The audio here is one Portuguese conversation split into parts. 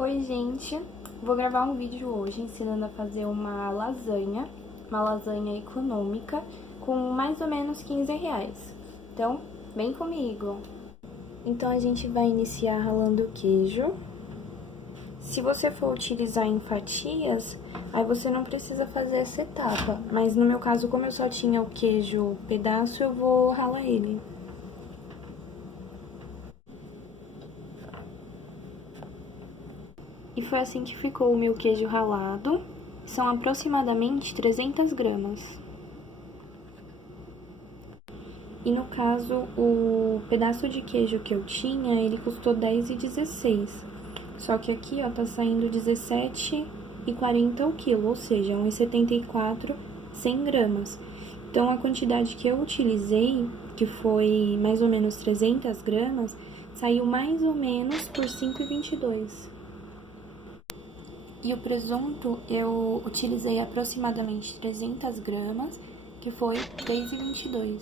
Oi, gente! Vou gravar um vídeo hoje ensinando a fazer uma lasanha econômica, com mais ou menos R$ 15. Então, vem comigo! Então, a gente vai iniciar ralando o queijo. Se você for utilizar em fatias, aí você não precisa fazer essa etapa. Mas no meu caso, como eu só tinha o queijo pedaço, eu vou ralar ele. E foi assim que ficou o meu queijo ralado. São aproximadamente 300 gramas. E no caso, o pedaço de queijo que eu tinha, ele custou R$10,16. Só que aqui, ó, tá saindo R$17,40 o quilo, ou seja, R$1,74, 100 gramas. Então, a quantidade que eu utilizei, que foi mais ou menos 300 gramas, saiu mais ou menos por R$5,22. E o presunto, eu utilizei aproximadamente 300 gramas, que foi R$3,22.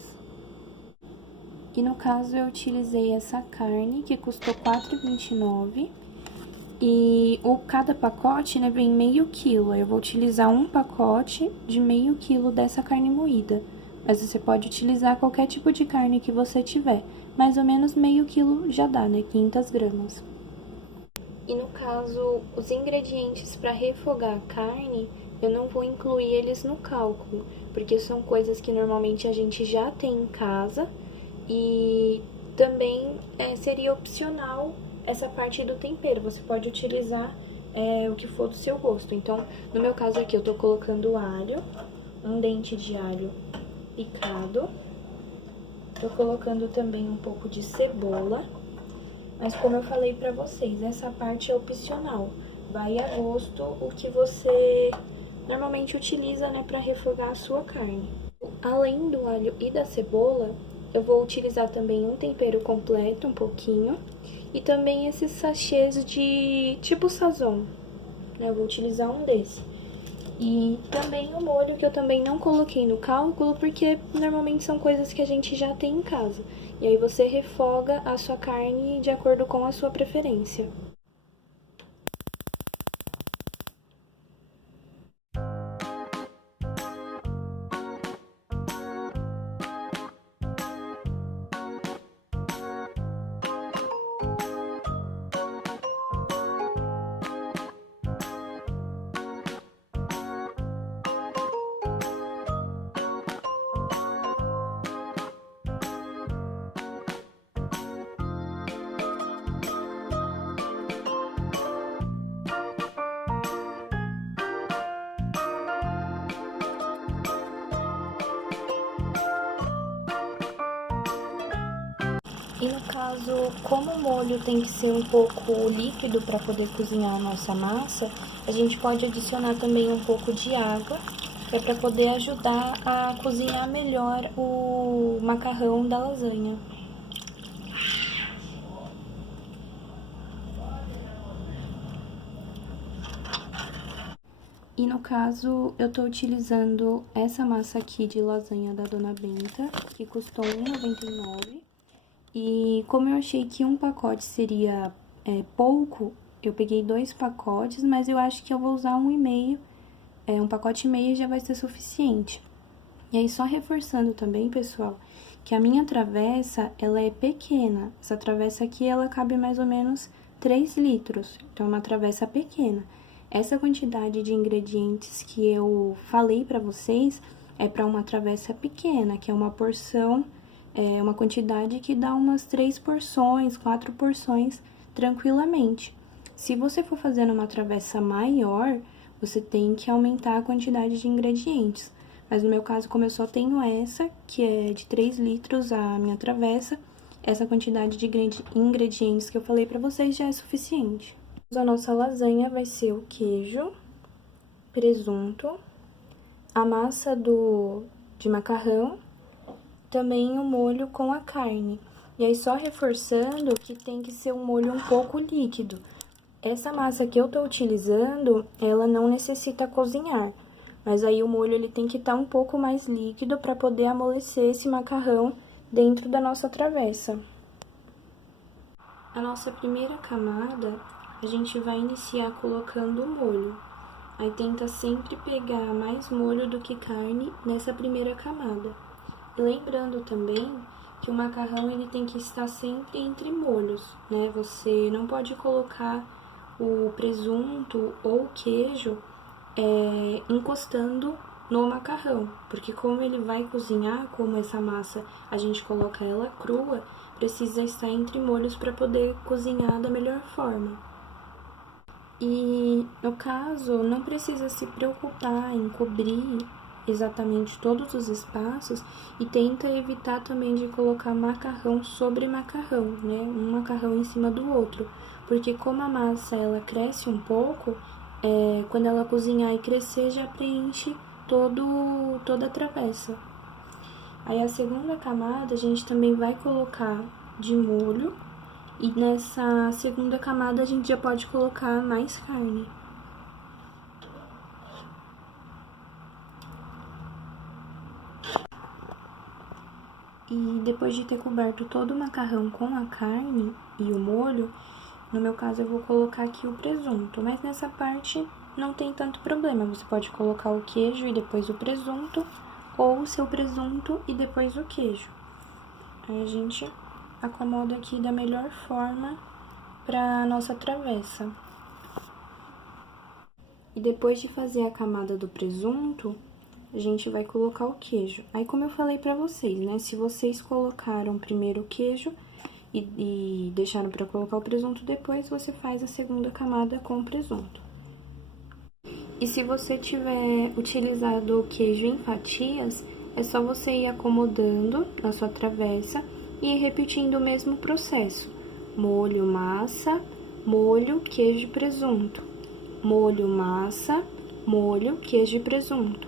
E no caso, eu utilizei essa carne, que custou R$4,29. E cada pacote, né, vem meio quilo. Eu vou utilizar um pacote de meio quilo dessa carne moída. Mas você pode utilizar qualquer tipo de carne que você tiver. Mais ou menos meio quilo já dá, né, 500 gramas. E no caso, os ingredientes para refogar a carne, eu não vou incluir eles no cálculo, porque são coisas que normalmente a gente já tem em casa e também seria opcional essa parte do tempero, você pode utilizar o que for do seu gosto. Então, no meu caso aqui, eu tô colocando alho, um dente de alho picado, tô colocando também um pouco de cebola. Mas como eu falei pra vocês, essa parte é opcional. Vai a gosto o que você normalmente utiliza, né, pra refogar a sua carne. Além do alho e da cebola, eu vou utilizar também um tempero completo, um pouquinho. E também esses sachês de tipo sazon, né, eu vou utilizar um desse. E também o molho, que eu também não coloquei no cálculo, porque normalmente são coisas que a gente já tem em casa. E aí você refoga a sua carne de acordo com a sua preferência. E no caso, como o molho tem que ser um pouco líquido para poder cozinhar a nossa massa, a gente pode adicionar também um pouco de água, que é para poder ajudar a cozinhar melhor o macarrão da lasanha. E no caso, eu tô utilizando essa massa aqui de lasanha da Dona Benta, que custou R$1,99. E como eu achei que um pacote seria pouco, eu peguei 2 pacotes, mas eu acho que eu vou usar 1,5. Um pacote e meio já vai ser suficiente. E aí, só reforçando também, pessoal, que a minha travessa, ela é pequena. Essa travessa aqui, ela cabe mais ou menos 3 litros. Então, é uma travessa pequena. Essa quantidade de ingredientes que eu falei pra vocês é pra uma travessa pequena, que é uma porção, uma quantidade que dá umas 3 porções, 4 porções tranquilamente. Se você for fazendo uma travessa maior, você tem que aumentar a quantidade de ingredientes. Mas no meu caso, como eu só tenho essa, que é de 3 litros a minha travessa, essa quantidade de ingredientes que eu falei pra vocês já é suficiente. A nossa lasanha vai ser o queijo, presunto, a massa de macarrão, também o molho com a carne. E aí, só reforçando que tem que ser um molho um pouco líquido. Essa massa que eu tô utilizando, ela não necessita cozinhar. Mas aí o molho ele tem que estar um pouco mais líquido para poder amolecer esse macarrão dentro da nossa travessa. A nossa primeira camada a gente vai iniciar colocando o molho. Aí tenta sempre pegar mais molho do que carne nessa primeira camada. E lembrando também que o macarrão ele tem que estar sempre entre molhos, né? Você não pode colocar o presunto ou o queijo encostando no macarrão, porque como ele vai cozinhar, como essa massa a gente coloca ela crua, precisa estar entre molhos para poder cozinhar da melhor forma. E no caso, não precisa se preocupar em cobrir exatamente todos os espaços e tenta evitar também de colocar macarrão sobre macarrão, né? Um macarrão em cima do outro, porque como a massa ela cresce um pouco, quando ela cozinhar e crescer já preenche toda a travessa. Aí a segunda camada a gente também vai colocar de molho e nessa segunda camada a gente já pode colocar mais carne. E depois de ter coberto todo o macarrão com a carne e o molho, no meu caso eu vou colocar aqui o presunto, mas nessa parte não tem tanto problema, você pode colocar o queijo e depois o presunto, ou o seu presunto e depois o queijo. Aí a gente acomoda aqui da melhor forma para nossa travessa. E depois de fazer a camada do presunto, a gente vai colocar o queijo. Aí, como eu falei pra vocês, né? Se vocês colocaram primeiro o queijo e deixaram pra colocar o presunto depois, você faz a segunda camada com o presunto. E se você tiver utilizado o queijo em fatias, é só você ir acomodando na sua travessa e ir repetindo o mesmo processo. Molho, massa, molho, queijo e presunto. Molho, massa, molho, queijo e presunto.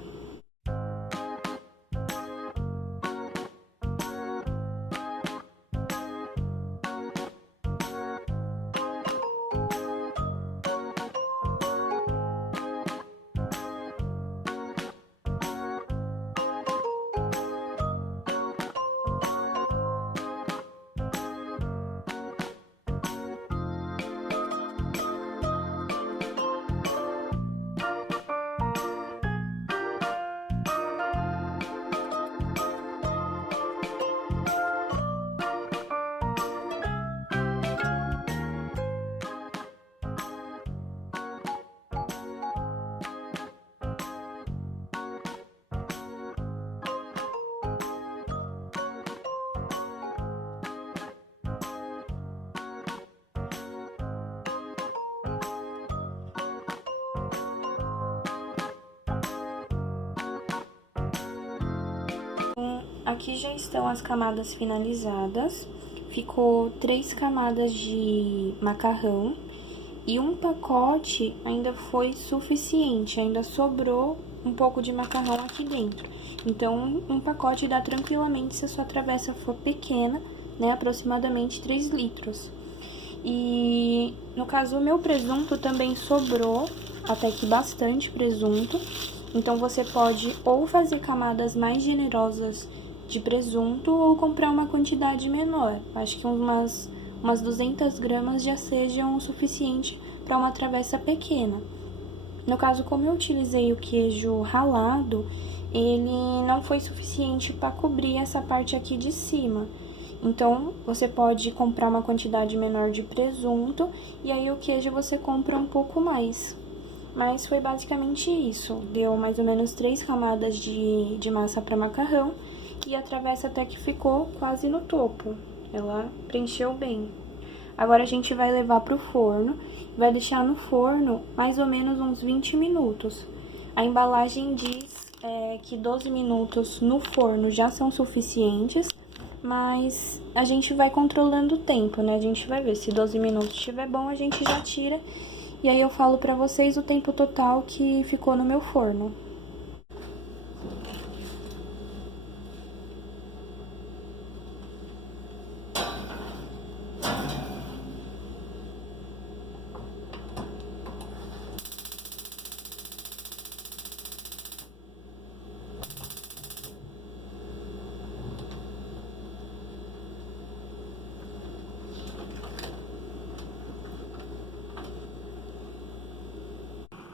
Aqui já estão as camadas finalizadas, ficou 3 camadas de macarrão e um pacote ainda foi suficiente, ainda sobrou um pouco de macarrão aqui dentro. Então, um pacote dá tranquilamente se a sua travessa for pequena, né, aproximadamente 3 litros. E no caso, o meu presunto também sobrou, até que bastante presunto. Então, você pode ou fazer camadas mais generosas de presunto ou comprar uma quantidade menor. Acho que umas 200 gramas já sejam o suficiente para uma travessa pequena. No caso, como eu utilizei o queijo ralado, ele não foi suficiente para cobrir essa parte aqui de cima. Então, você pode comprar uma quantidade menor de presunto e aí o queijo você compra um pouco mais. Mas foi basicamente isso. Deu mais ou menos 3 camadas de massa para macarrão e a travessa até que ficou quase no topo. Ela preencheu bem. Agora a gente vai levar pro forno, vai deixar no forno mais ou menos uns 20 minutos. A embalagem diz que 12 minutos no forno já são suficientes, mas a gente vai controlando o tempo, né? A gente vai ver se 12 minutos estiver bom, a gente já tira. E aí eu falo pra vocês o tempo total que ficou no meu forno.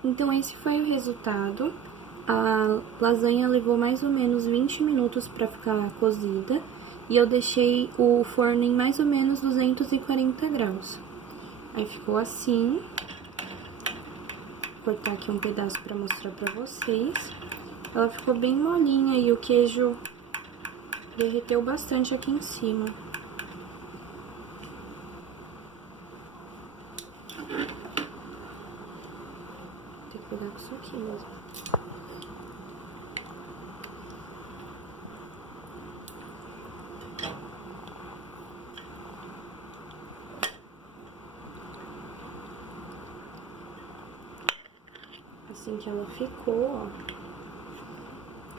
Então, esse foi o resultado. A lasanha levou mais ou menos 20 minutos pra ficar cozida. E eu deixei o forno em mais ou menos 240 graus. Aí ficou assim. Vou cortar aqui um pedaço pra mostrar pra vocês. Ela ficou bem molinha e o queijo derreteu bastante aqui em cima. Tem que pegar com isso aqui mesmo. Assim que ela ficou, ó.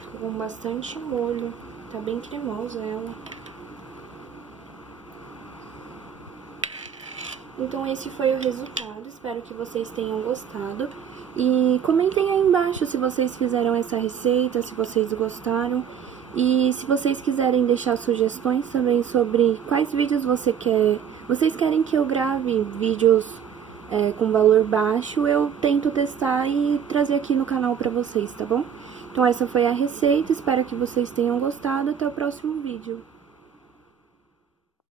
Ficou com bastante molho. Tá bem cremosa ela. Então, esse foi o resultado. Espero que vocês tenham gostado. E comentem aí embaixo se vocês fizeram essa receita, se vocês gostaram. E se vocês quiserem deixar sugestões também sobre quais vídeos vocês querem que eu grave vídeos com valor baixo, eu tento testar e trazer aqui no canal pra vocês, tá bom? Então, essa foi a receita, espero que vocês tenham gostado. Até o próximo vídeo.